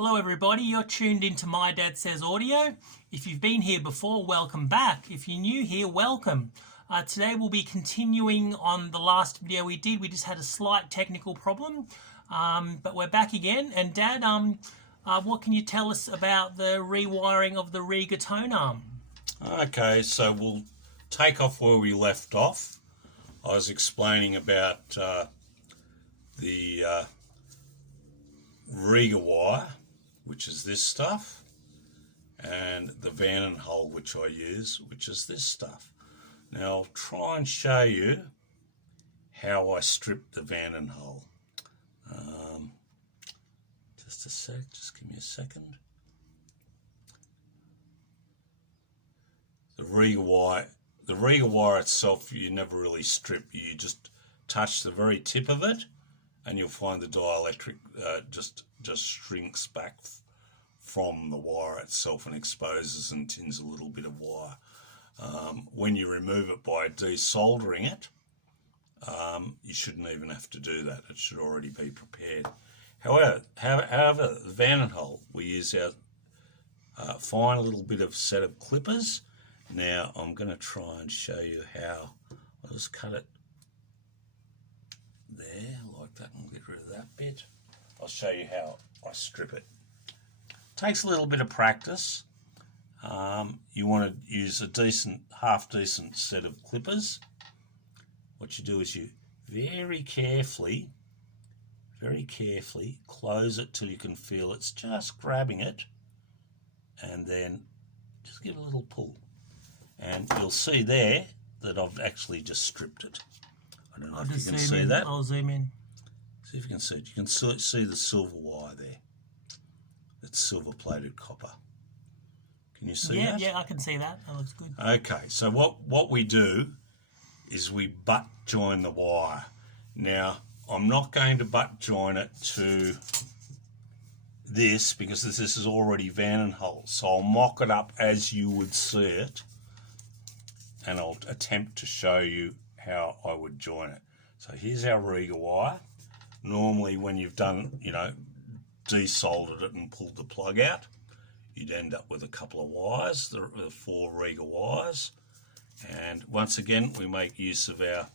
Hello everybody, you're tuned into My Dad Says Audio. If you've been here before, welcome back. If you're new here, welcome. Today we'll be continuing on the last video we did. We just had a slight technical problem, but we're back again. And Dad, what can you tell us about the rewiring of the Rega tonearm? Okay, so we'll take off where we left off. I was explaining about the Rega wire, which is this stuff, and the Van & Hole, which I use, which is this stuff. Now I'll try and show you how I strip the Van & Hole. Just a sec, just give me a second. The Rega wire itself, you never really strip. You just touch the very tip of it, and you'll find the dielectric just shrinks back from the wire itself and exposes and tins a little bit of wire. When you remove it by desoldering it, you shouldn't even have to do that. It should already be prepared. However, the Van & Hole, we use our fine little bit of set of clippers. Now I'm going to try and show you how. I'll just cut it there like that and get rid of that bit. I'll show you how I strip it. Takes a little bit of practice. You want to use a half decent set of clippers. What you do is you very carefully close it till you can feel it's just grabbing it, and then just give it a little pull. And you'll see there that I've actually just stripped it. I don't know if you can see that. I'll zoom in. See if you can see it. You can see the silver wire there. It's silver-plated copper. Can you see that? Yeah, I can see that. That looks good. Okay, so what we do is we butt join the wire. Now, I'm not going to butt join it to this because this is already Van & Hole. So I'll mock it up as you would see it, and I'll attempt to show you how I would join it. So here's our Rega wire. Normally when you've done, desoldered it and pulled the plug out, you'd end up with a couple of wires, the 4 Rega wires. And once again, we make use of our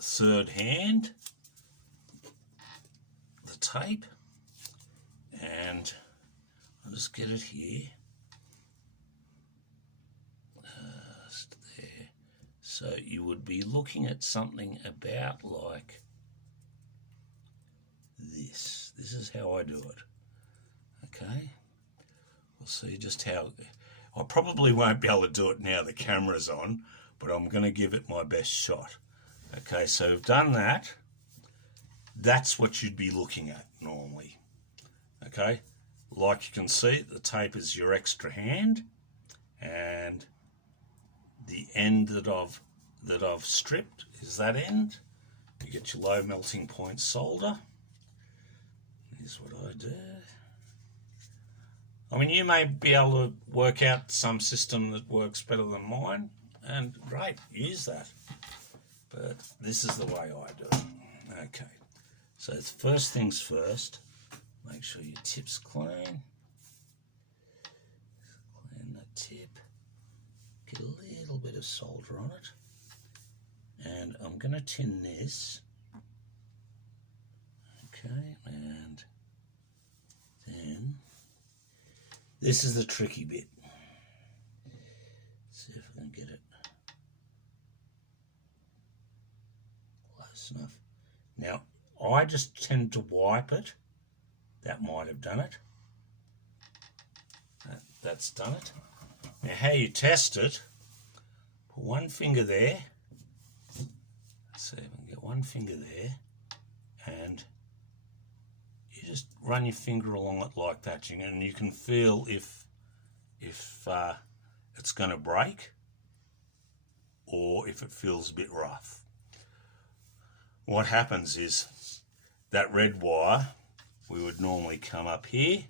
third hand, the tape, and I'll just get it here. There. So you would be looking at something about like this. This is how I do it. Okay, we'll see just how. I probably won't be able to do it now the camera's on, but I'm going to give it my best shot. Okay, so we've done that. That's what you'd be looking at normally. Okay, like you can see, the tape is your extra hand, and the end that I've stripped is that end. You get your low melting point solder. Here's what I do. I mean, you may be able to work out some system that works better than mine, and great, use that. But this is the way I do it. Okay, so first things first, make sure your tip's clean. Clean the tip. Get a little bit of solder on it. And I'm going to tin this. Okay, and then this is the tricky bit. Let's see if I can get it close enough. Now, I just tend to wipe it. That might have done it. That's done it. Now, how you test it, put one finger there. Let's see if I can get one finger there, and you just run your finger along it like that, and you can feel if it's going to break or if it feels a bit rough. What happens is that red wire, we would normally come up here,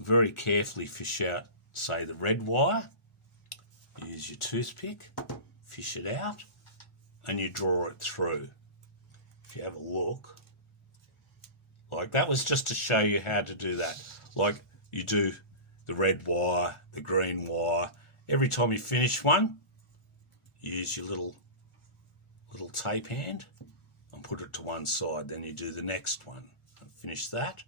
very carefully fish out, say, the red wire, use your toothpick, fish it out, and you draw it through. If you have a look, Like, that was just to show you how to do that. Like, you do the red wire, the green wire. Every time you finish one, use your little tape hand and put it to one side. Then you do the next one and finish that.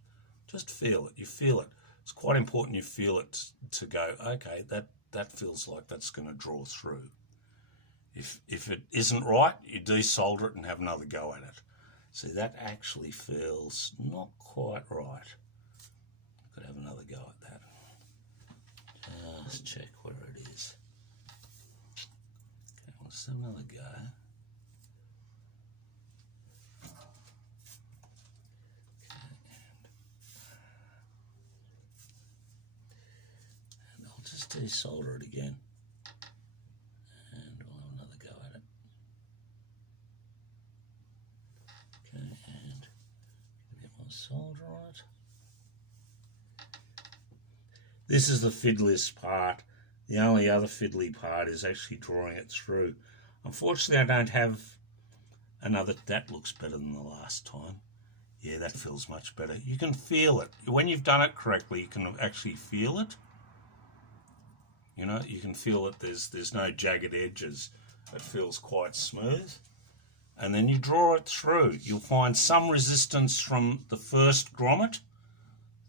Just feel it. You feel it. It's quite important you feel it to go, okay, that feels like that's going to draw through. If it isn't right, you desolder it and have another go at it. See, that actually feels not quite right. Could have another go at that. Just check where it is. Okay, let's have another go. And I'll just desolder it again. And we'll have another go at it. Okay, and get a bit more solder on it. This is the fiddliest part. The only other fiddly part is actually drawing it through. Unfortunately, I don't have another. That looks better than the last time. Yeah, that feels much better. You can feel it. When you've done it correctly, you can actually feel it. You know, you can feel it. There's no jagged edges. It feels quite smooth. And then you draw it through. You'll find some resistance from the first grommet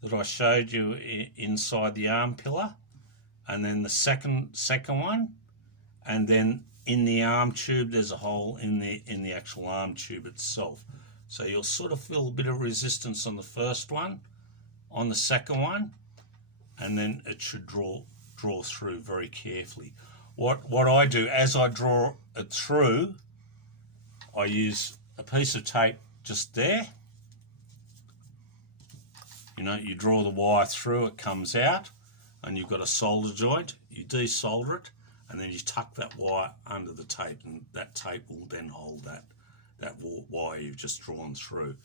that I showed you inside the arm pillar, and then the second one, and then in the arm tube there's a hole in the actual arm tube itself. So you'll sort of feel a bit of resistance on the first one, on the second one, and then it should draw through very carefully. What I do as I draw it through, I use a piece of tape just there. You know, you draw the wire through, it comes out, and you've got a solder joint. You desolder it, and then you tuck that wire under the tape, and that tape will then hold that wire you've just drawn through.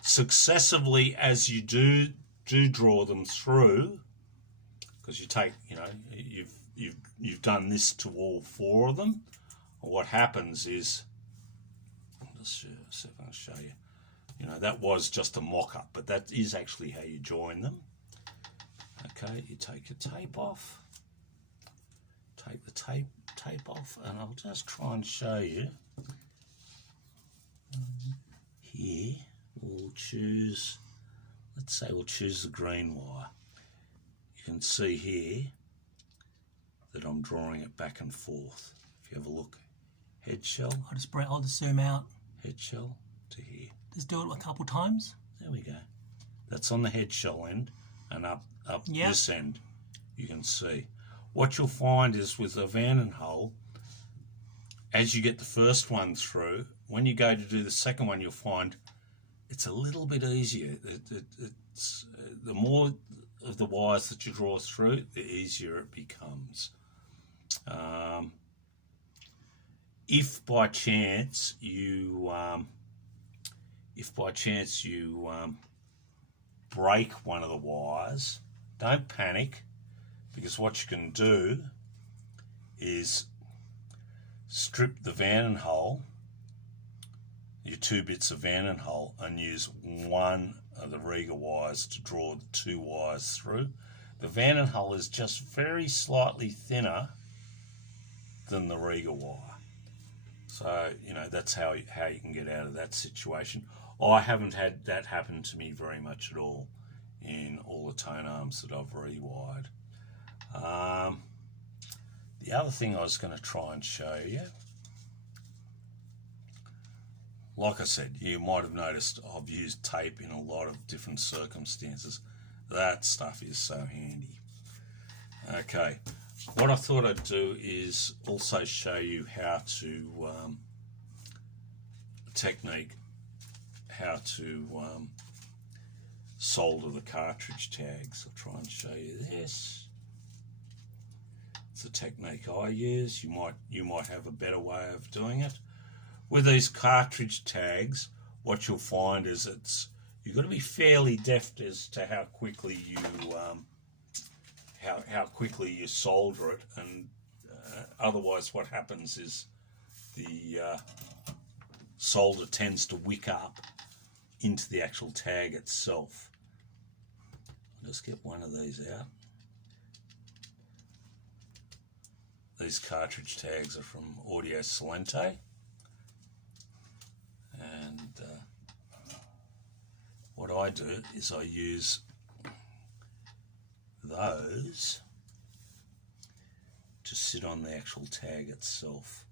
Successively, as you do draw them through, because you take, you know, you've done this to all four of them. What happens is, I'll just see if I can show you. You know, that was just a mock-up, but that is actually how you join them. Okay, you take your tape off. Take the tape off, and I'll just try and show you. Here, we'll choose, let's say we'll choose the green wire. You can see here that I'm drawing it back and forth. If you have a look, head shell. I'll just zoom out. Head shell to here. Just do it a couple times. There we go. That's on the head shell end, and up yep. This end you can see. What you'll find is with a Van hole, as you get the first one through, when you go to do the second one, you'll find it's a little bit easier. It's the more of the wires that you draw through, the easier it becomes. If by chance you break one of the wires, don't panic, because what you can do is strip the Van hole, your 2 bits of Van hole, and use one of the Rega wires to draw the 2 wires through. The Van hole is just very slightly thinner than the Rega wire. So, you know, that's how you can get out of that situation. I haven't had that happen to me very much at all in all the tone arms that I've rewired. The other thing I was going to try and show you, like I said, you might have noticed I've used tape in a lot of different circumstances. That stuff is so handy. Okay, what I thought I'd do is also show you how to technique, how to solder the cartridge tags. I'll try and show you this. It's a technique I use. You might have a better way of doing it. With these cartridge tags, what you'll find is you've got to be fairly deft as to how quickly you how quickly you solder it, and otherwise what happens is the solder tends to wick up into the actual tag itself. I'll just get one of these out. These cartridge tags are from Audio Salente, and what I do is I use those to sit on the actual tag itself.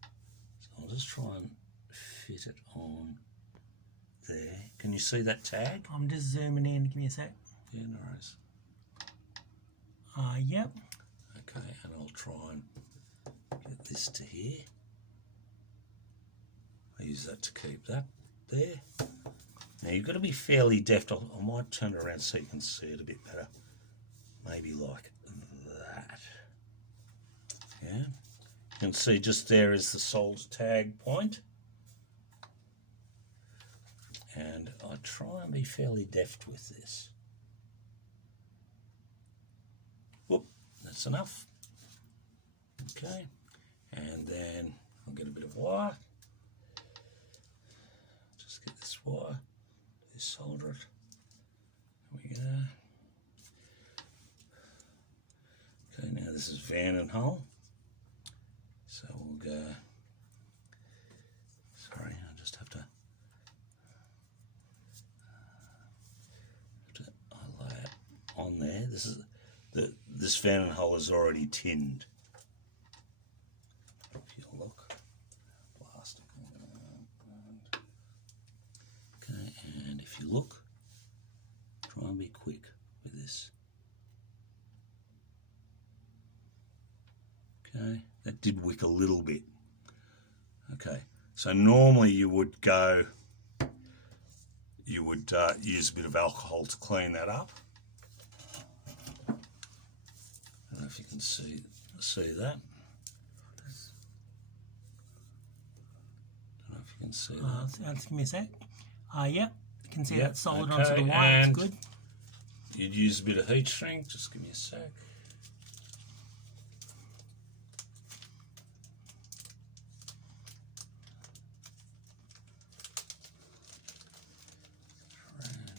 So I'll just try and fit it on there. Can you see that tag? I'm just zooming in. Give me a sec. Yeah, no worries. Yep. Okay, and I'll try and get this to here. I use that to keep that there. Now you've got to be fairly deft. I might turn it around so you can see it a bit better. Maybe like that. Yeah. You can see just there is the solder tag point. And I try and be fairly deft with this. Whoop, that's enough. Okay. And then I'll get a bit of wire. Just get this wire. Solder it. There we go. Okay, now this is Van and Hull. So we'll go. Sorry, I just have to lay it on there. This is this Van and Hull is already tinned. If you look, plastic. Okay, and if you look, try and be quick with this. Okay, that did wick a little bit. Okay, so normally you would use a bit of alcohol to clean that up. I don't know if you can see that. I don't know if you can see that. Give me a sec. Yep. You can see Yep, that soldered okay, onto the wire. It's good. You'd use a bit of heat shrink. Just give me a sec.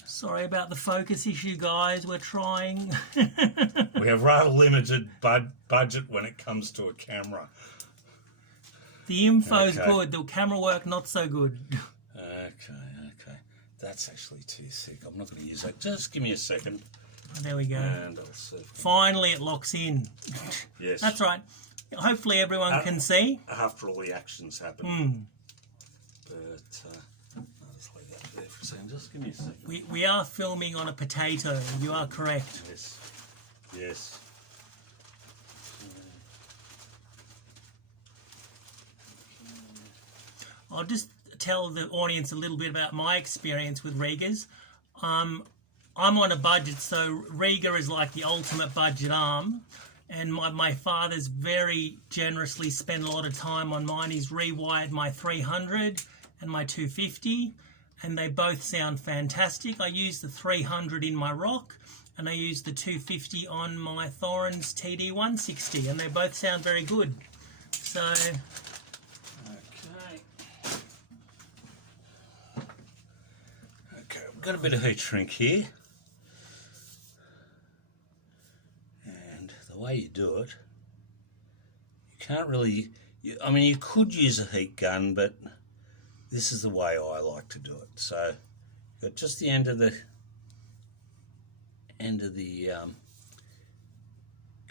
Sorry about the focus issue, guys. We're trying. We have rather limited budget when it comes to a camera. The info's Okay. good. The camera work not so good. Okay. That's actually too thick. I'm not going to use that. Just give me a second. There we go. And I'll see. Finally, it locks in. Yes. That's right. Hopefully, everyone can see. After all the actions happen. But I'll just leave that there for a second. Just give me a second. We are filming on a potato. You are correct. Yes. I'll just tell the audience a little bit about my experience with Regas. I'm on a budget, so Rega is like the ultimate budget arm. And my father's very generously spent a lot of time on mine. He's rewired my 300 and my 250, and they both sound fantastic. I use the 300 in my Rock, and I use the 250 on my Thorens TD160, and they both sound very good. So... Okay, we've got a bit of heat shrink here. And the way you do it, you can't really... I mean, you could use a heat gun, but this is the way I like to do it. So, you've got just the end of the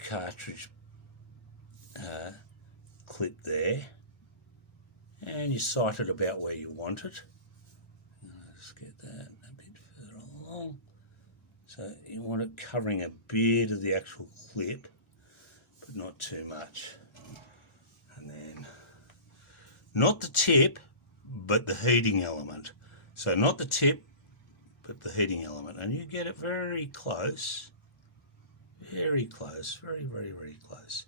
cartridge clip there, and you sight it about where you want it. Let's get that a bit further along. So you want it covering a bit of the actual clip, but not too much. And then not the tip, but the heating element. So not the tip, but the heating element. And you get it very close, very close, very, very, very close.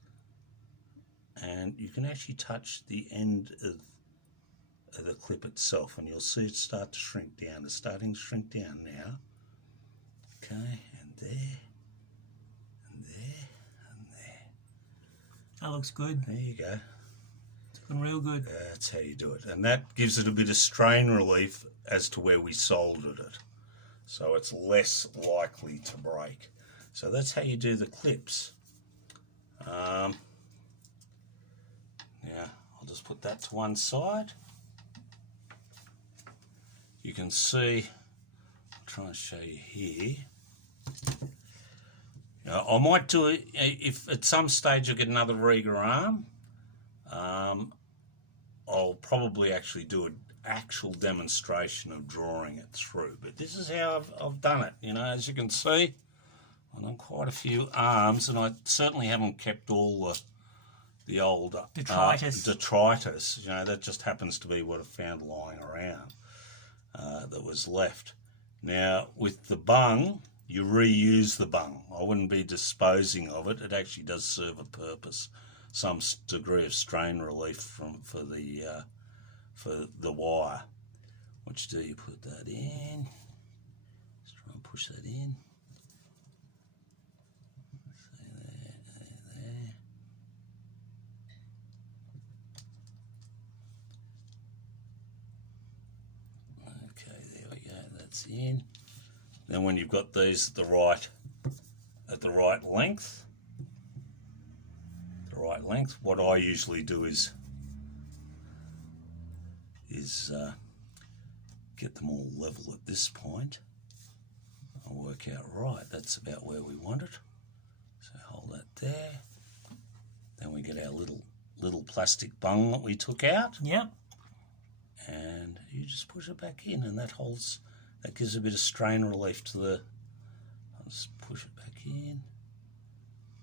And you can actually touch the end of the clip itself, and you'll see it start to shrink down. It's starting to shrink down now. Okay, and there, and there, and there. That looks good. There you go. It's looking real good. That's how you do it. And that gives it a bit of strain relief as to where we soldered it. So it's less likely to break. So that's how you do the clips. Now, I'll just put that to one side. You can see, I'll try and show you here. I might do it if at some stage I get another Rega arm. I'll probably actually do an actual demonstration of drawing it through. But this is how I've done it. As you can see, I've done quite a few arms, and I certainly haven't kept all the old detritus. That just happens to be what I found lying around that was left. Now, with the bung, you reuse the bung. I wouldn't be disposing of it. It actually does serve a purpose, some degree of strain relief for the wire. What you do, you put that in. Let's try and push that in. See there. Okay, there we go. That's in. Then when you've got these at the right length, what I usually do is get them all level at this point. I'll work out right. That's about where we want it. So hold that there. Then we get our little plastic bung that we took out. Yep. And you just push it back in, and that gives a bit of strain relief to the. I'll just push it back in.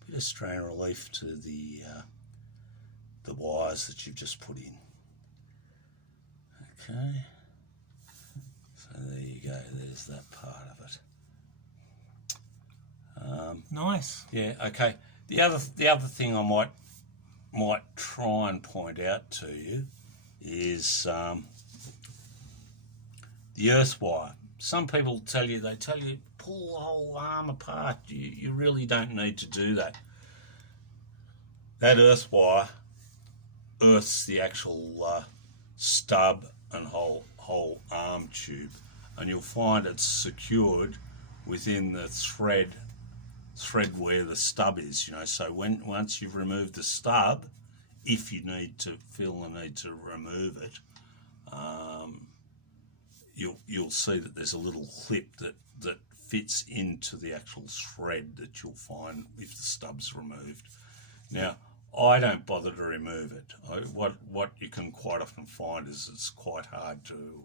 Bit of strain relief to the wires that you've just put in. Okay. So there you go. There's that part of it. Nice. Yeah. Okay. The other thing I might try and point out to you is the earth wire. Some people tell you pull the whole arm apart. You really don't need to do that. That earth wire earths the actual stub and whole arm tube, and you'll find it's secured within the thread where the stub is. So once you've removed the stub, if you feel the need to remove it, you'll see that there's a little clip that fits into the actual thread that you'll find if the stub's removed. Now, I don't bother to remove it. What you can quite often find is it's quite hard to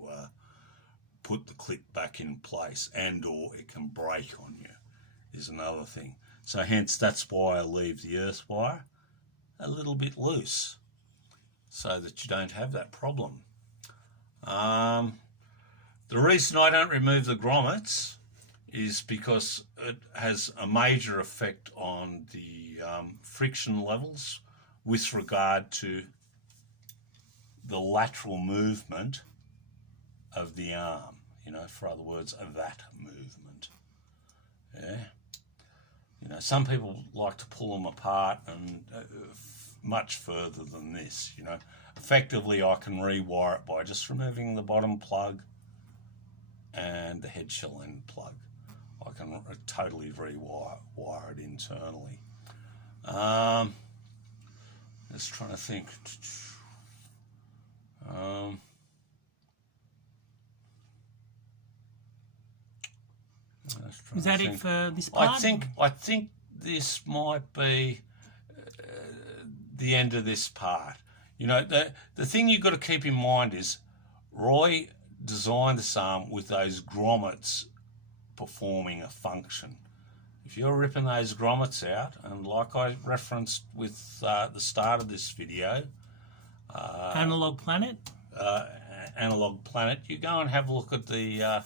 put the clip back in place, and/or it can break on you, is another thing. So hence, that's why I leave the earth wire a little bit loose, so that you don't have that problem. The reason I don't remove the grommets is because it has a major effect on the friction levels with regard to the lateral movement of the arm, for other words, that movement. Yeah. Some people like to pull them apart and much further than this. Effectively I can rewire it by just removing the bottom plug and the head shell end plug. I can totally rewire it internally. Just trying to think. Is that it for this part? I think this might be the end of this part. The thing you've got to keep in mind is Roy designed this arm with those grommets performing a function. If you're ripping those grommets out, and like I referenced with the start of this video, Analog Planet, you go and have a look at the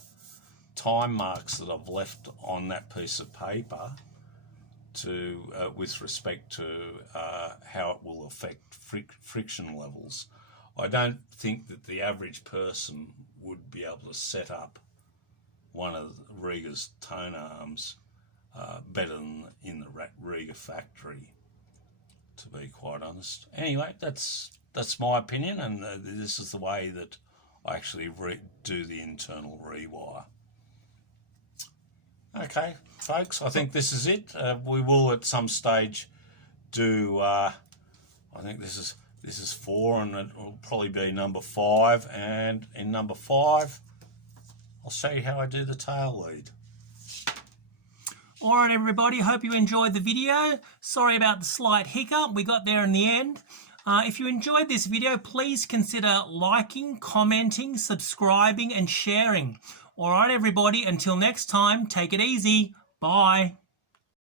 time marks that I've left on that piece of paper with respect to how it will affect friction levels. I don't think that the average person would be able to set up one of Rega's tone arms better than in the Rega factory, to be quite honest. Anyway, that's my opinion, and this is the way that I actually do the internal rewire. Okay, folks, I think this is it. We will at some stage do, I think this is 4, and it will probably be number 5, and in number 5 I'll show you how I do the tail lead. Alright everybody, hope you enjoyed the video. Sorry about the slight hiccup, we got there in the end. If you enjoyed this video, please consider liking, commenting, subscribing and sharing. Alright everybody, until next time, take it easy. Bye.